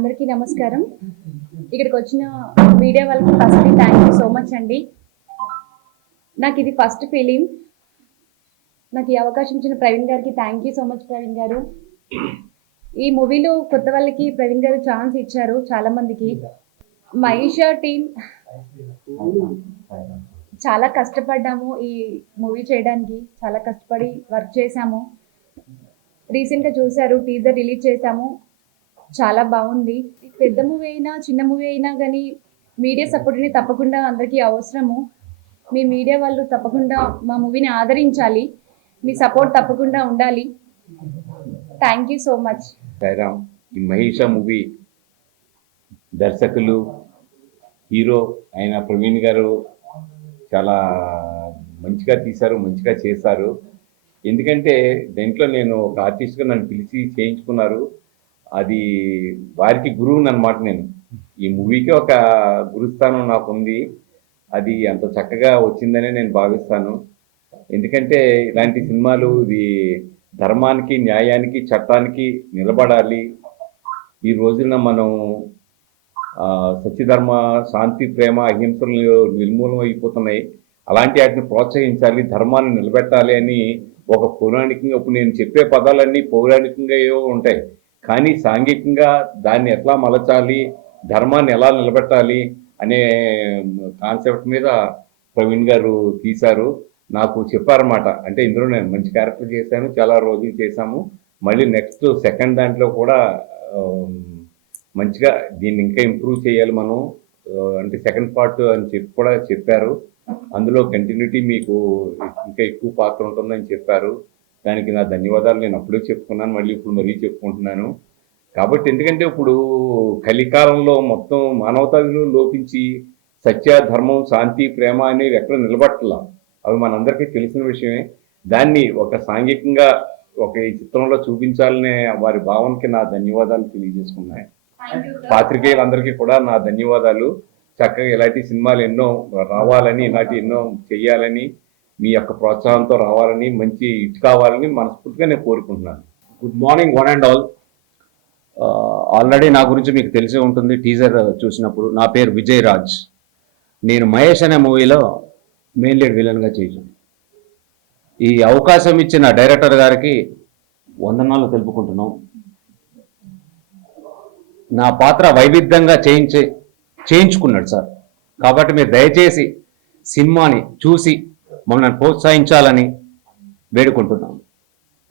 అందరికీ నమస్కారం. ఇక్కడికి వచ్చిన మీడియా వాళ్ళకి first thank you so much అండి. నాకు ఇది ఫస్ట్ ఫిలిం. నాకు ఈ అవకాశం ఇచ్చిన ప్రవీణ్ గారికి thank you so much. Praveen గారు, ఈ మూవీలో కొత్త వాళ్ళకి ప్రవీణ్ గారు ఛాన్స్ ఇచ్చారు చాలా మందికి. మహేషా టీం చాలా కష్టపడ్డాము ఈ మూవీ చేయడానికి, చాలా కష్టపడి వర్క్ చేశాము. రీసెంట్గా చూశారు, టీజర్ రిలీజ్ చేశాము, చాలా బాగుంది. పెద్ద మూవీ అయినా చిన్న మూవీ అయినా కానీ మీడియా సపోర్ట్ని తప్పకుండా అందరికీ అవసరము. మీ మీడియా వాళ్ళు తప్పకుండా మా మూవీని ఆదరించాలి, మీ సపోర్ట్ తప్పకుండా ఉండాలి. Thank you so much. ఈ మహేషా మూవీ దర్శకులు హీరో అయిన ప్రవీణ్ గారు చాలా మంచిగా తీశారు, మంచిగా చేశారు. ఎందుకంటే దీంట్లో నేను ఒక ఆర్టిస్ట్గా నన్ను పిలిచి చేయించుకున్నారు. అది వారికి గురువుని అనమాట. నేను ఈ మూవీకి ఒక గురుస్థానం నాకు ఉంది. అది అంత చక్కగా వచ్చిందనే నేను భావిస్తాను. ఎందుకంటే ఇలాంటి సినిమాలు ఇది ధర్మానికి, న్యాయానికి, చట్టానికి నిలబడాలి. ఈ రోజున మనం సత్యధర్మ, శాంతి, ప్రేమ, అహింసలు నిర్మూలన అయిపోతున్నాయి. అలాంటి వాటిని ప్రోత్సహించాలి, ధర్మాన్ని నిలబెట్టాలి అని ఒక పౌరాణికంగా, ఇప్పుడు నేను చెప్పే పదాలన్నీ పౌరాణికంగా ఏవో ఉంటాయి, కానీ సాంఘికంగా దాన్ని ఎట్లా మలచాలి, ధర్మాన్ని ఎలా నిలబెట్టాలి అనే కాన్సెప్ట్ మీద ప్రవీణ్ గారు తీశారు. నాకు చెప్పారన్నమాట. అంటే ఇందులో నేను మంచి క్యారెక్టర్ చేశాను, చాలా రోజులు చేశాము. మళ్ళీ నెక్స్ట్ సెకండ్ దాంట్లో కూడా మంచిగా దీన్ని ఇంకా ఇంప్రూవ్ చేయాలి మనం, అంటే సెకండ్ పార్ట్ అని చెప్పి కూడా చెప్పారు. అందులో కంటిన్యూటీ మీకు ఇంకా ఎక్కువ పాత్ర ఉంటుందని చెప్పారు. దానికి నా ధన్యవాదాలు నేను అప్పుడే చెప్పుకున్నాను, మళ్ళీ ఇప్పుడు మరీ చెప్పుకుంటున్నాను. కాబట్టి ఎందుకంటే ఇప్పుడు కలికాలంలో మొత్తం మానవతా విలువలు లోపించి సత్య, ధర్మం, శాంతి, ప్రేమ అనేవి ఎక్కడ నిలబట్టలా. అవి మనందరికీ తెలిసిన విషయమే. దాన్ని ఒక సాంఘికంగా ఒక ఈ చిత్రంలో చూపించాలనే వారి భావనకి నా ధన్యవాదాలు తెలియజేసుకున్నాయి. పాత్రికేయులందరికీ కూడా నా ధన్యవాదాలు. చక్కగా ఇలాంటి సినిమాలు ఎన్నో రావాలని, ఇలాంటి ఎన్నో చెయ్యాలని, మీ యొక్క ప్రోత్సాహంతో రావాలని, మంచి హిట్ కావాలని మనస్ఫూర్తిగా నేను కోరుకుంటున్నాను. Good morning one and all. Already నా గురించి మీకు తెలిసే ఉంటుంది టీజర్ చూసినప్పుడు. నా పేరు విజయ్ రాజ్. నేను మహేష్ అనే మూవీలో మెయిన్ లీడ్ విలన్గా చేశాను. ఈ అవకాశం ఇచ్చిన డైరెక్టర్ గారికి వందనాలు తెలుపుకుంటున్నాం. నా పాత్ర వైవిధ్యంగా చేయించుకున్నాడు సార్. కాబట్టి మీరు దయచేసి సినిమాని చూసి మమ్మల్ని ప్రోత్సహించాలని వేడుకుంటున్నాను.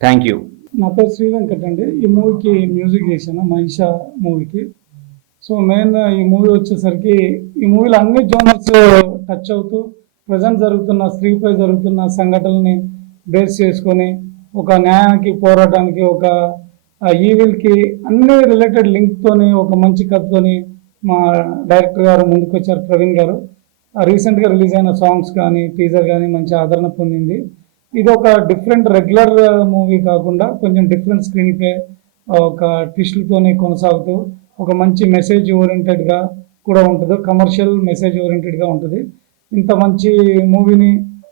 Thank you. నా పేరు శ్రీ వెంకట్ అండి. ఈ మూవీకి మ్యూజిక్ చేశాను, మహిషా మూవీకి. సో మెయిన్ ఈ మూవీ వచ్చేసరికి ఈ మూవీలో అన్ని జోనర్స్ టచ్ అవుతూ ప్రజెంట్ జరుగుతున్న స్త్రీపై జరుగుతున్న సంఘటనల్ని బేస్ చేసుకొని ఒక న్యాయానికి, పోరాటానికి, ఒక ఈవిల్కి అన్ని రిలేటెడ్ లింక్తోని ఒక మంచి కథతోని మా డైరెక్టర్ గారు ముందుకు వచ్చారు, ప్రవీణ్ గారు. రీసెంట్గా రిలీజ్ అయిన సాంగ్స్ కానీ టీజర్ కానీ మంచి ఆదరణ పొందింది. ఇది ఒక డిఫరెంట్ రెగ్యులర్ మూవీ కాకుండా కొంచెం డిఫరెంట్ స్క్రీన్ ప్లే, ఒక ట్విస్ట్లతోనే కొనసాగుతూ ఒక మంచి మెసేజ్ ఓరియంటెడ్గా కూడా ఉంటుంది, కమర్షియల్ మెసేజ్ ఓరియంటెడ్గా ఉంటుంది. ఇంత మంచి మూవీని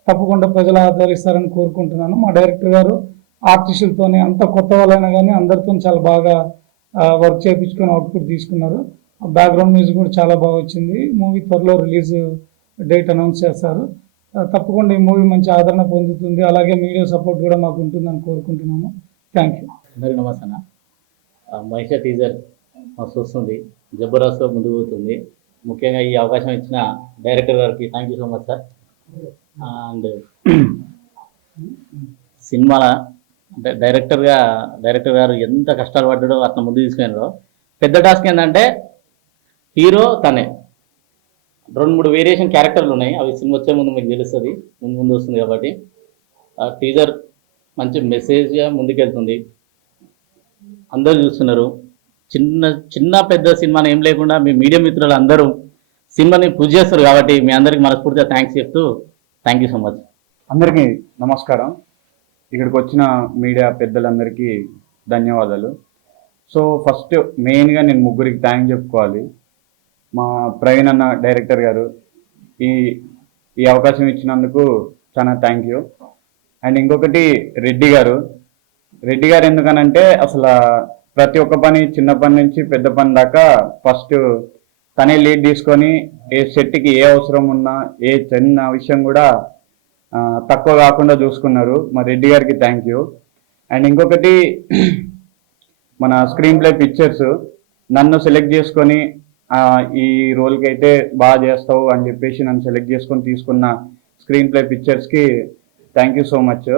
తప్పకుండా ప్రజలు ఆదరిస్తారని కోరుకుంటున్నాను. మా డైరెక్టర్ గారు ఆర్టిస్టులతోనే, అంత కొత్త వాళ్ళైనా కానీ అందరితో చాలా బాగా వర్క్ చేయించుకొని అవుట్పుట్ తీసుకున్నారు. బ్యాక్గ్రౌండ్ మ్యూజిక్ కూడా చాలా బాగా వచ్చింది. మూవీ త్వరలో రిలీజ్ డేట్ అనౌన్స్ చేస్తారు. తప్పకుండా ఈ మూవీ మంచి ఆదరణ పొందుతుంది. అలాగే మీడియా సపోర్ట్ కూడా మాకు ఉంటుందని కోరుకుంటున్నాము. Thank you. అందరికీ నమస్తే అన్న. మహేషా టీజర్ మస్తు వస్తుంది, జబర్దస్త్గా ముందుకు పోతుంది. ముఖ్యంగా ఈ అవకాశం ఇచ్చిన డైరెక్టర్ గారికి thank you so much sir. And సినిమాల అంటే డైరెక్టర్ గారు ఎంత కష్టాలు పడ్డాడో అట్లా ముందు తీసుకున్నారో. పెద్ద టాస్క్ ఏంటంటే హీరో తనే 2-3 వేరియేషన్ క్యారెక్టర్లు ఉన్నాయి. అవి సినిమా వచ్చే ముందు మీకు తెలుస్తుంది, ముందు వస్తుంది. కాబట్టి ఆ టీజర్ మంచి మెసేజ్గా ముందుకెళ్తుంది. అందరూ చూస్తున్నారు. చిన్న పెద్ద సినిమాని ఏం లేకుండా మీ మీడియా మిత్రులు అందరూ సినిమాని పూజ చేస్తారు. కాబట్టి మీ అందరికీ మనస్ఫూర్తిగా థ్యాంక్స్ చెప్తూ థ్యాంక్ యూ సో మచ్. అందరికీ నమస్కారం. ఇక్కడికి వచ్చిన మీడియా పెద్దలందరికీ ధన్యవాదాలు. సో ఫస్ట్ మెయిన్గా నేను ముగ్గురికి థ్యాంక్ చెప్పుకోవాలి. మా ప్రవీణ్ అన్న డైరెక్టర్ గారు ఈ అవకాశం ఇచ్చినందుకు చాలా థ్యాంక్ యూ. అండ్ ఇంకొకటి రెడ్డి గారు ఎందుకనంటే అసలు ప్రతి ఒక్క పని చిన్న పని నుంచి పెద్ద పని దాకా ఫస్ట్ తనే లీడ్ తీసుకొని ఏ సెట్కి ఏ అవసరం ఉన్నా ఏ చిన్న విషయం కూడా తక్కువ కాకుండా చూసుకున్నారు. మా రెడ్డి గారికి థ్యాంక్ యూ. అండ్ ఇంకొకటి మన స్క్రీన్ ప్లే పిక్చర్స్ నన్ను సెలెక్ట్ చేసుకొని ఈ రోల్కి అయితే బాగా చేస్తావు అని చెప్పేసి నన్ను సెలెక్ట్ చేసుకొని తీసుకున్న స్క్రీన్ ప్లే పిక్చర్స్కి thank you so much.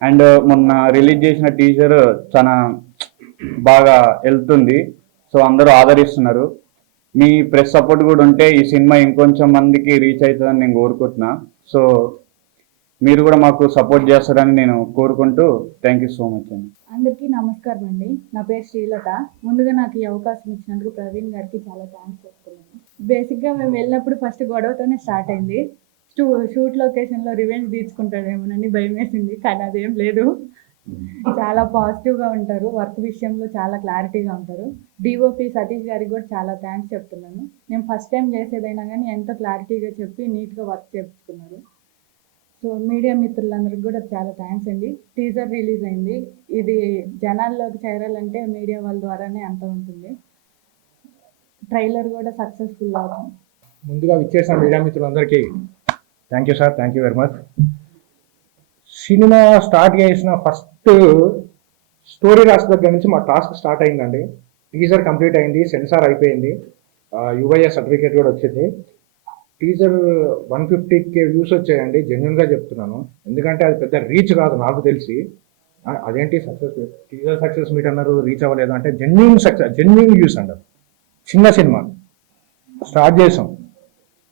And మొన్న రిలీజ్ చేసిన టీజర్ చాలా బాగా వెళ్తుంది. సో అందరూ ఆదరిస్తున్నారు. మీ ప్రెస్ సపోర్ట్ కూడా ఉంటే ఈ సినిమా ఇంకొంచెం మందికి రీచ్ అవుతుందని నేను కోరుకుంటున్నా. సో మీరు కూడా మాకు సపోర్ట్ చేస్తారని నేను కోరుకుంటూ థ్యాంక్ యూ సో మచ్ అండి. అందరికీ నమస్కారం అండి. నా పేరు శ్రీలత. ముందుగా నాకు ఈ అవకాశం ఇచ్చినందుకు ప్రవీణ్ గారికి చాలా థ్యాంక్స్ చెప్తున్నాను. బేసిక్గా మేము వెళ్ళినప్పుడు ఫస్ట్ గొడవతోనే స్టార్ట్ అయింది. షూట్ లొకేషన్లో రివెంజ్ తీర్చుకుంటాడేమోనని భయం వేసింది, కానీ అదేం లేదు. చాలా పాజిటివ్గా ఉంటారు, వర్క్ విషయంలో చాలా క్లారిటీగా ఉంటారు. డిఓపి సతీష్ గారికి కూడా చాలా థ్యాంక్స్ చెప్తున్నాను. నేను ఫస్ట్ టైం చేసేదైనా కానీ ఎంతో క్లారిటీగా చెప్పి నీట్గా వర్క్ చేయించుకున్నారు. సో మీడియా మిత్రులందరికీ కూడా చాలా థ్యాంక్స్ అండి. టీజర్ రిలీజ్ అయింది. ఇది జనాల్లోకి చేరాలంటే మీడియా వాళ్ళ ద్వారానే అంత ఉంటుంది. ట్రైలర్ కూడా సక్సెస్ఫుల్ అవుతుంది. ముందుగా విచ్చేసిన మీడియా మిత్రులందరికీ thank you sir, thank you very much. Cinema start చేసిన ఫస్ట్ స్టోరీ రాసిన దగ్గర నుంచి మా టాస్క్ స్టార్ట్ అయిందండి. టీజర్ కంప్లీట్ అయింది, సెన్సార్ అయిపోయింది, యుఐఏ సర్టిఫికేట్ కూడా వచ్చింది. టీజర్ 150K వ్యూస్ వచ్చాయండి. జెన్యున్గా చెప్తున్నాను, ఎందుకంటే అది పెద్ద రీచ్ కాదు నాకు తెలిసి. అదేంటి సక్సెస్ టీజర్ సక్సెస్ మీట్ అన్నారు, రీచ్ అవ్వలేదు అంటే జెన్యున్ సక్సెస్, జెన్యున్ వ్యూస్ అంటారు. చిన్న సినిమా స్టార్ట్ చేసాం.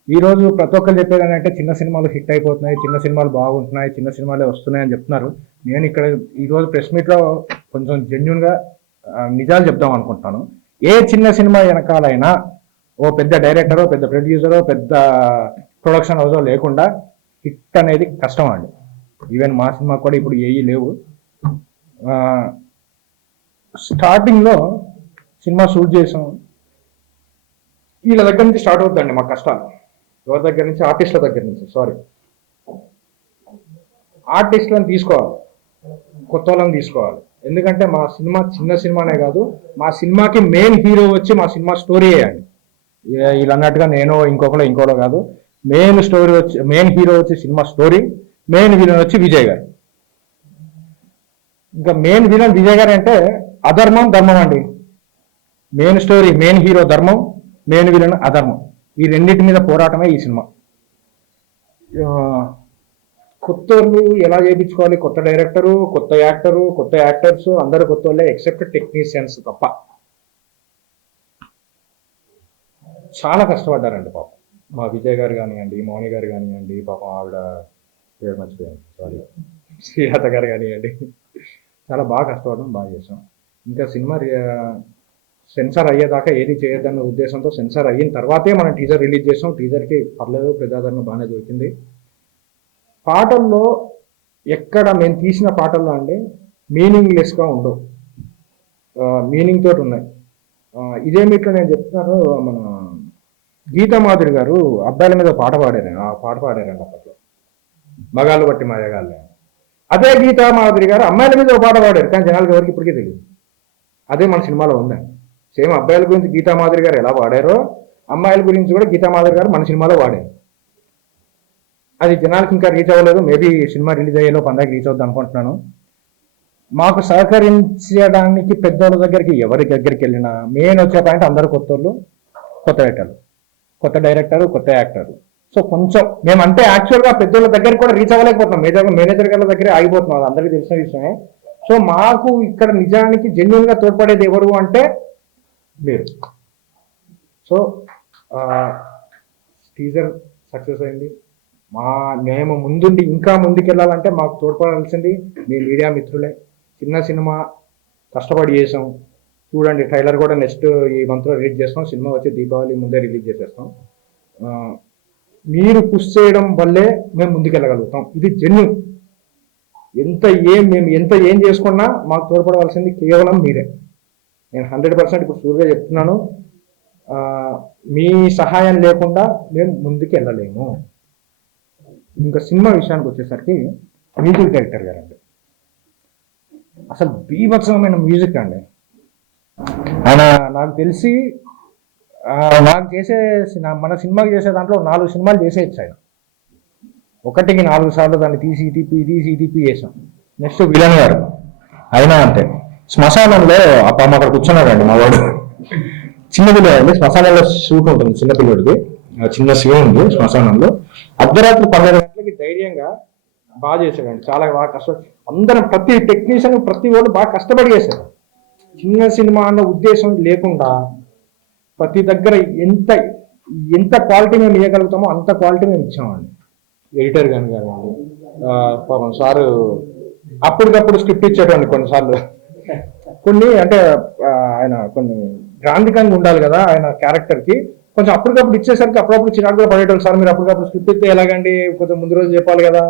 ఈరోజు ప్రతి ఒక్కరు చెప్పేది ఏంటంటే చిన్న సినిమాలు హిట్ అయిపోతున్నాయి, చిన్న సినిమాలు బాగుంటున్నాయి, చిన్న సినిమాలే వస్తున్నాయి అని చెప్తున్నారు. నేను ఇక్కడ ఈరోజు ప్రెస్ మీట్లో కొంచెం జెన్యున్గా నిజాలు చెప్దాం అనుకుంటున్నాను. ఏ చిన్న సినిమా వెనకాలైనా ఓ పెద్ద డైరెక్టరో, పెద్ద ప్రొడ్యూసరో, పెద్ద ప్రొడక్షన్ హౌసో లేకుండా హిట్ అనేది కష్టం అండి. ఈవెన్ మా సినిమా కూడా ఇప్పుడు ఏవి లేవు. స్టార్టింగ్లో సినిమా షూట్ చేసాం. వీళ్ళ దగ్గర నుంచి స్టార్ట్ అవుతుందండి మా కష్టాలు. ఎవరి దగ్గర నుంచి? ఆర్టిస్టుల దగ్గర నుంచి. ఆర్టిస్టులను తీసుకోవాలి, కొత్త వాళ్ళని తీసుకోవాలి. ఎందుకంటే మా సినిమా చిన్న సినిమానే కాదు, మా సినిమాకి మెయిన్ హీరో వచ్చి మా సినిమా స్టోరీ వేయండి. వీళ్ళు అన్నట్టుగా నేను ఇంకోలో కాదు. మెయిన్ స్టోరీ వచ్చి, మెయిన్ హీరో వచ్చి సినిమా స్టోరీ, మెయిన్ విలన్ వచ్చి విజయ్ గారు. ఇంకా మెయిన్ విలన్ విజయ్ గారు అంటే అధర్మం ధర్మం అండి. మెయిన్ స్టోరీ, మెయిన్ హీరో ధర్మం, మెయిన్ విలన్ అధర్మం. ఈ రెండింటి మీద పోరాటమే ఈ సినిమా. కొత్త వాళ్ళు ఎలా చేయించుకోవాలి? కొత్త డైరెక్టరు, కొత్త యాక్టరు, కొత్త యాక్టర్స్ అందరూ కొత్త వాళ్ళే, ఎక్సెప్ట్ టెక్నీషియన్స్ తప్ప. చాలా కష్టపడ్డారండి పాపం. మా విజయ్ గారు కానివ్వండి, మౌని గారు కానివ్వండి, పాపం ఆవిడ పేరు మర్చిపోయాను, సారీ, శ్రీలత గారు కానివ్వండి, చాలా బాగా కష్టపడడం, బాగా చేసాం. ఇంకా సినిమా సెన్సార్ అయ్యేదాకా ఏది చేయొద్దన్న ఉద్దేశంతో సెన్సార్ అయిన తర్వాతే మనం టీజర్ రిలీజ్ చేసాం. టీజర్కి పర్లేదు, ప్రజాదరణ బాగానే దొరికింది. పాటల్లో ఎక్కడ మేము తీసిన పాటల్లో అండి మీనింగ్లెస్గా ఉండవు, మీనింగ్ తోటి ఉన్నాయి. ఇదే మీట్లో నేను చెప్తున్నాను, మన గీతామాధురి గారు అబ్బాయిల మీద పాట పాడారు. ఆ పాట పాడారండి అప్పట్లో, మగాళ్ళు బట్టి మయగాళ్ళే. అదే గీతామాధురి గారు అమ్మాయిల మీద ఒక పాట పాడారు, కానీ జనాలకు ఎవరికి ఇప్పటికీ తెలియదు. అదే మన సినిమాలో ఉందండి. సేమ్ అబ్బాయిల గురించి గీతామాధురి గారు ఎలా పాడారో, అమ్మాయిల గురించి కూడా గీతామాధురి గారు మన సినిమాలో వాడారు. అది జనాలకి ఇంకా రీచ్ అవ్వలేదు. మేబీ సినిమా రిలీజ్ అయ్యేలో పందాకి రీచ్ అవుద్ది అనుకుంటున్నాను. మాకు సహకరించడానికి పెద్దోళ్ళ దగ్గరికి ఎవరి దగ్గరికి వెళ్ళినా మెయిన్ వచ్చే పాయింట్ అందరూ కొత్త వాళ్ళు, కొత్త రైటర్లు, కొత్త డైరెక్టరు, కొత్త యాక్టరు. సో కొంచెం మేమంటే యాక్చువల్గా పెద్దోళ్ళ దగ్గరికి కూడా రీచ్ అవ్వలేకపోతున్నాం. మేనేజర్ గారి దగ్గరే ఆగిపోతున్నాం, అది అందరికీ తెలిసిన విషయమే. సో మాకు ఇక్కడ నిజానికి జెన్యున్గా తోడ్పడేది ఎవరు అంటే మీరు. సో టీజర్ సక్సెస్ అయింది. మేము ముందుండి ఇంకా ముందుకెళ్ళాలంటే మాకు తోడ్పడాల్సింది మీ మీడియా మిత్రులే. చిన్న సినిమా కష్టపడి చేసాం. చూడండి, ట్రైలర్ కూడా నెక్స్ట్ ఈ మంత్లో రిలీజ్ చేస్తాం. సినిమా వచ్చి దీపావళి ముందే రిలీజ్ చేసేస్తాం. మీరు పుష్ చేయడం వల్లే మేము ముందుకెళ్ళగలుగుతాం. ఇది జెన్యూన్. మేము ఎంత ఏం చేసుకున్నా మాకు తోడ్పడవలసింది కేవలం మీరే. నేను 100% ఇప్పుడు షూర్గా చెప్తున్నాను, మీ సహాయం లేకుండా మేము ముందుకు వెళ్ళలేము. ఇంకా సినిమా విషయానికి వచ్చేసరికి మ్యూజిక్ డైరెక్టర్ గారండి, అసలు బీభత్సమైన మ్యూజిక్ అండి. ఆయన నాకు తెలిసి నాకు చేసే మన సినిమాకి చేసే దాంట్లో 4 సినిమాలు చేసేయచ్చు ఆయన. ఒకటికి 4 సార్లు దాన్ని తీసి తిప్పి చేసాం. నెక్స్ట్ విలన్ గారు అయినా అంతే. శ్మశానంలో అప్పుడు అక్కడ కూర్చున్నాడండి మా వాడు, చిన్న పిల్లవాడి శ్మశానంలో షూట్ ఉంటుంది చిన్న పిల్లడికి, చిన్న సీన్ ఉంది శ్మశానంలో. అర్ధరాత్రి 12 గంటలకి ధైర్యంగా బాగా చేశాడండి, చాలా బాగా కష్టపడి. అందరం ప్రతి టెక్నీషియన్ ప్రతి వాళ్ళు బాగా కష్టపడి చేశారు. చిన్న సినిమా అన్న ఉద్దేశం లేకుండా ప్రతి దగ్గర ఎంత క్వాలిటీ మేము ఇవ్వగలుగుతామో అంత క్వాలిటీ మేము ఇచ్చామండి. ఎడిటర్ గాని కానివ్వండి, పాపం సారు అప్పటికప్పుడు స్క్రిప్ట్ ఇచ్చేటండి కొన్నిసార్లు. కొన్ని అంటే ఆయన కొన్ని గ్రాంధికంగా ఉండాలి కదా ఆయన క్యారెక్టర్కి, కొంచెం అప్పటికప్పుడు ఇచ్చేసరికి అప్పుడప్పుడు చిరాకు కూడా పడేటోళ్ళు. సార్ మీరు అప్పటికప్పుడు స్క్రిప్ట్ ఇస్తే ఎలాగండి, కొంచెం ముందు రోజు చెప్పాలి కదా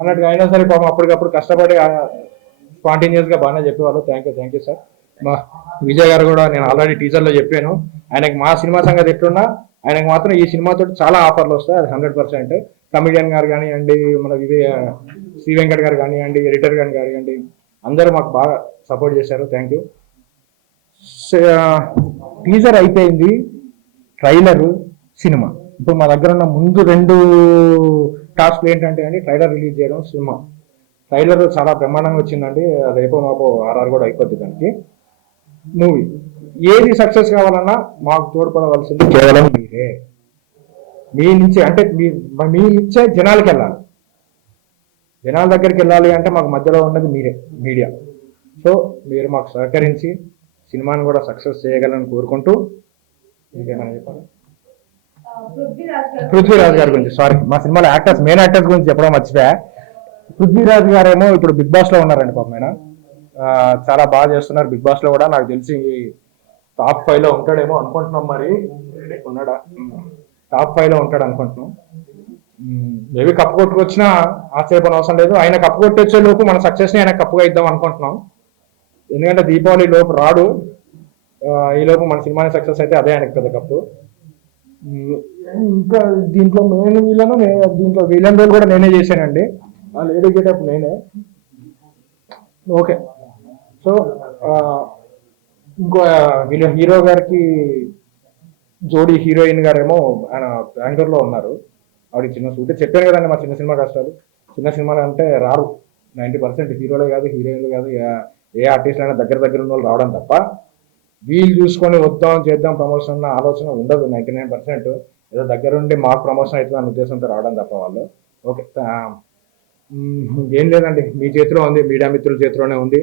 అన్నట్టుగా. అయినా సరే పాపం అప్పటికప్పుడు కష్టపడి స్పాంటేనియస్గా బాగానే చెప్పేవాళ్ళు. Thank you sir. మా విజయ్ గారు కూడా నేను ఆల్రెడీ టీజర్లో చెప్పాను, ఆయనకి మా సినిమా సంగతి ఎట్లున్నా ఆయనకు మాత్రం ఈ సినిమాతో చాలా ఆఫర్లు వస్తాయి, అది 100%. కమిడియన్ గారు కానివ్వండి, మన శ్రీ వెంకట్ గారు కానివ్వండి, ఎడిటర్ గారు కానివ్వండి, అందరూ మాకు బాగా సపోర్ట్ చేశారు. Thank you. టీజర్ అయిపోయింది, ట్రైలర్, సినిమా. ఇప్పుడు మా దగ్గర ఉన్న ముందు 2 టాస్క్లు ఏంటంటే అండి, ట్రైలర్ రిలీజ్ చేయడం, సినిమా. ట్రైలర్ చాలా బ్రహ్మాండంగా వచ్చిందండి, రేపో మాపో RR కూడా అయిపోద్ది దానికి. మూవీ ఏది సక్సెస్ కావాలన్నా మాకు తోడ్పడవలసింది కేవలం మీరే. మీ నుంచి అంటే మీ నుంచే జనాలకి వెళ్ళాలి, జనాల దగ్గరికి వెళ్ళాలి అంటే మాకు మధ్యలో ఉన్నది మీరే, మీడియా. సో మీరు మాకు సహకరించి సినిమాని కూడా సక్సెస్ చేయగలని కోరుకుంటూ, ఇంకేమైనా చెప్పాలి? పృథ్వీరాజ్ గారి గురించి, సారీ, మా సినిమాలో మెయిన్ యాక్టర్స్ గురించి చెప్పడం మర్చిపోయా. పృథ్వీరాజ్ గారేమో ఇప్పుడు బిగ్ బాస్ లో ఉన్నారండి పాపం. ఆయన చాలా బాగా చేస్తున్నారు బిగ్ బాస్ లో కూడా. నాకు తెలిసి టాప్ 5 లో ఉంటాడేమో అనుకుంటున్నాం, మరి ఉన్నాడా, టాప్ 5 లో ఉంటాడు అనుకుంటున్నాం. మేబీ కప్పు కొట్టుకొచ్చినా ఆశ్చర్యపోయిన అవసరం లేదు. ఆయన కప్పు కొట్టొచ్చే లోపు మన సక్సెస్ ని ఆయన కప్పుగా ఇద్దాం అనుకుంటున్నాం. ఎందుకంటే దీపావళి లోపు రాడు, ఈ లోపు మన సినిమాని సక్సెస్ అయితే అదే ఆయనకి పెద్ద కప్పు. ఇంకా దీంట్లో మెయిన్ దీంట్లో విలన్ రోల్ కూడా నేనే చేశానండి, లేడీ గెటప్ నేనే. ఓకే. సో ఇంకో హీరో గారికి జోడీ హీరోయిన్ గారేమో ఆయన బెంగళూరులో ఉన్నారు. ఆవిడ చిన్న సూట్ చెప్పాను కదండి, మా చిన్న సినిమా కష్టాలు. చిన్న సినిమాలు అంటే రారు 90%, హీరోలే కాదు హీరోయిన్లు కాదు ఏ ఆర్టిస్ట్ అయినా దగ్గర ఉన్న వాళ్ళు రావడం తప్ప, వీళ్ళు చూసుకొని వద్దాం చేద్దాం ప్రమోషన్ అన్న ఆలోచన ఉండదు 99%. ఏదో దగ్గరుండి మాకు ప్రమోషన్ అవుతుంది అన్న ఉద్దేశంతో రావడం తప్ప వాళ్ళు. ఓకే, ఏం లేదండి, మీ చేతిలో ఉంది, మీడియా మిత్రుల చేతిలోనే ఉంది.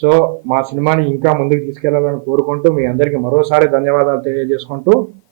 సో మా సినిమాని ఇంకా ముందుకు తీసుకెళ్లాలని కోరుకుంటూ మీ అందరికీ మరోసారి ధన్యవాదాలు తెలియజేసుకుంటూ